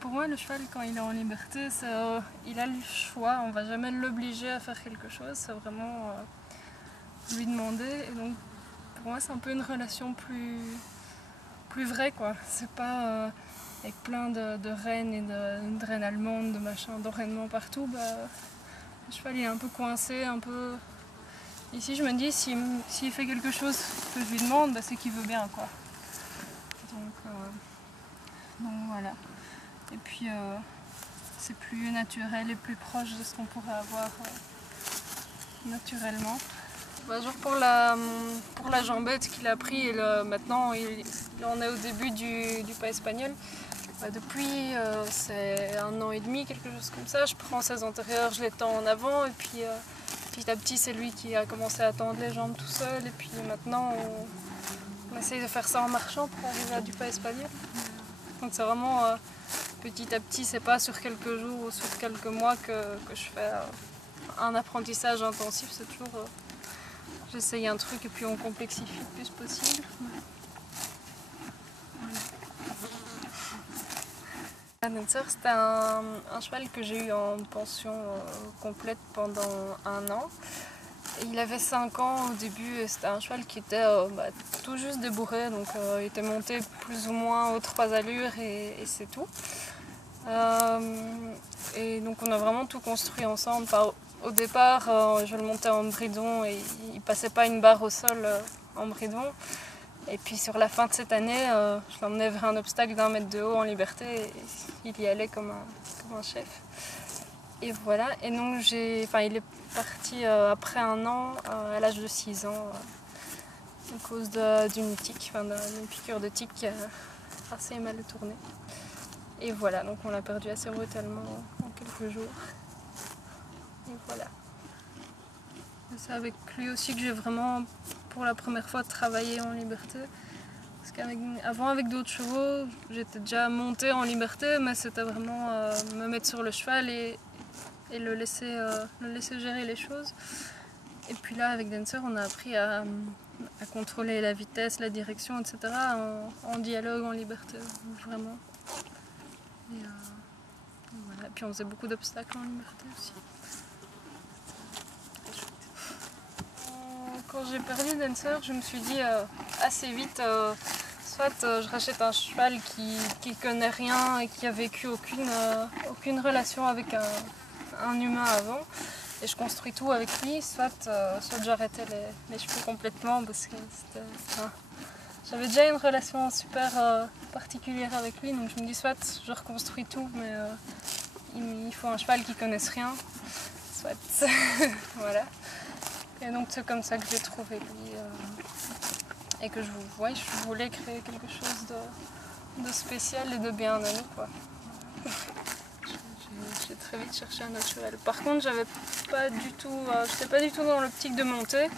pour moi, le cheval, quand il est en liberté, il a le choix, on va jamais l'obliger à faire quelque chose, c'est vraiment lui demander. Et donc, pour moi, c'est un peu une relation plus vraie, quoi. C'est pas avec plein de rênes et de rênes allemandes, de machin, d'enraînement partout. Le cheval, il est un peu coincé, un peu. Ici, je me dis, s'il fait quelque chose que je lui demande, c'est qu'il veut bien, quoi. Donc voilà. Et puis c'est plus naturel et plus proche de ce qu'on pourrait avoir naturellement. Genre pour la jambette qu'il a pris, et maintenant il en est au début du pas espagnol. Depuis c'est 1 an et demi, quelque chose comme ça, je prends ses antérieurs, je les tends en avant et puis petit à petit c'est lui qui a commencé à tendre les jambes tout seul et puis maintenant on essaye de faire ça en marchant pour arriver à du pas espagnol. Donc c'est vraiment petit à petit, c'est pas sur quelques jours ou sur quelques mois que je fais un apprentissage intensif, c'est toujours j'essaye un truc et puis on complexifie le plus possible. Dancer, c'était un cheval que j'ai eu en pension complète pendant 1 an. Il avait 5 ans au début et c'était un cheval qui était tout juste débourré, donc il était monté plus ou moins aux 3 allures et c'est tout. Et donc on a vraiment tout construit ensemble. Au départ, je le montais en bridon et il passait pas une barre au sol en bridon. Et puis sur la fin de cette année, je l'emmenais vers un obstacle d'1 mètre de haut en liberté et il y allait comme un chef. Et voilà, et donc il est parti après 1 an, à l'âge de 6 ans, à cause d'une tique, d'une piqûre de tique qui a assez mal tourné. Et voilà, donc on l'a perdu assez brutalement en quelques jours. Et voilà. C'est avec lui aussi que j'ai vraiment, pour la première fois, travaillé en liberté. Parce qu'avant, avec d'autres chevaux, j'étais déjà montée en liberté, mais c'était vraiment me mettre sur le cheval et le laisser gérer les choses. Et puis là, avec Dancer, on a appris à contrôler la vitesse, la direction, etc. en dialogue, en liberté, vraiment. Et voilà. Et puis on faisait beaucoup d'obstacles en liberté aussi. Quand j'ai perdu Dancer, je me suis dit assez vite, soit je rachète un cheval qui connaît rien et qui a vécu aucune relation avec un humain avant, et je construis tout avec lui, soit j'arrêtais les chevaux complètement parce que j'avais déjà une relation super particulière avec lui, donc je me dis soit je reconstruis tout, mais il faut un cheval qui connaisse rien, soit voilà. Et donc c'est comme ça que j'ai trouvé lui et que je voulais créer quelque chose de spécial et de bien à nous, quoi. J'ai très vite cherché un autre cheval. Par contre, j'étais pas du tout dans l'optique de monter.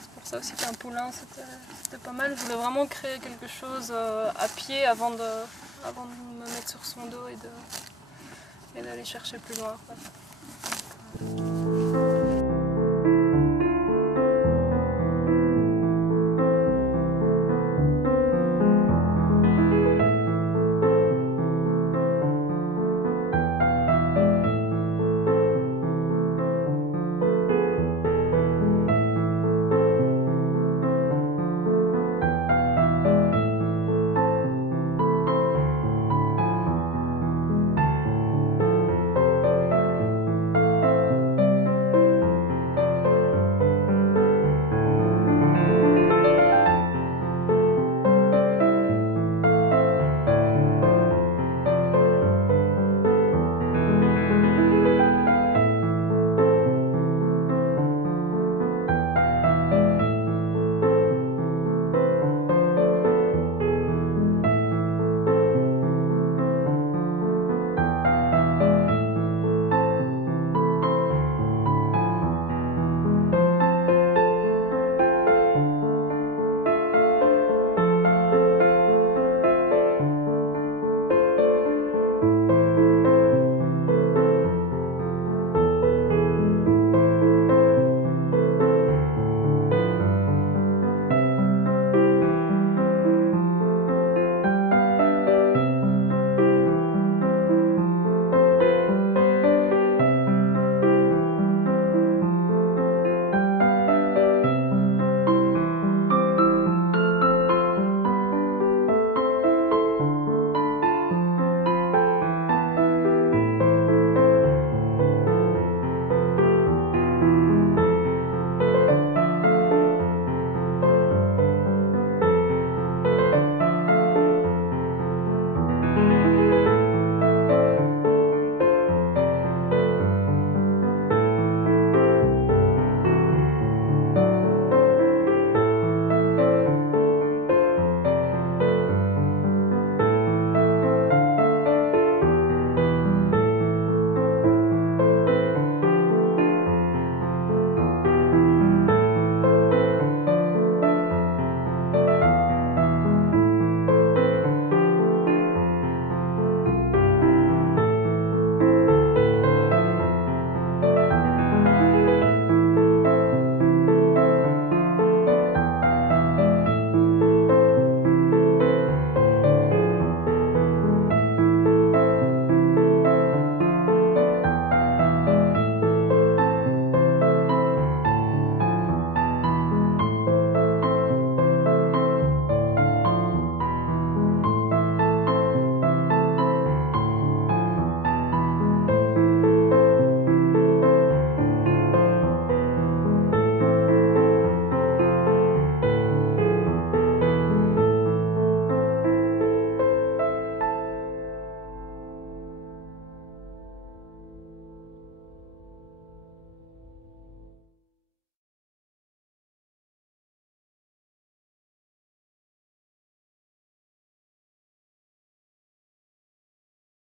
C'est pour ça aussi qu'un poulain c'était pas mal. Je voulais vraiment créer quelque chose à pied avant de me mettre sur son dos et d'aller chercher plus loin, quoi.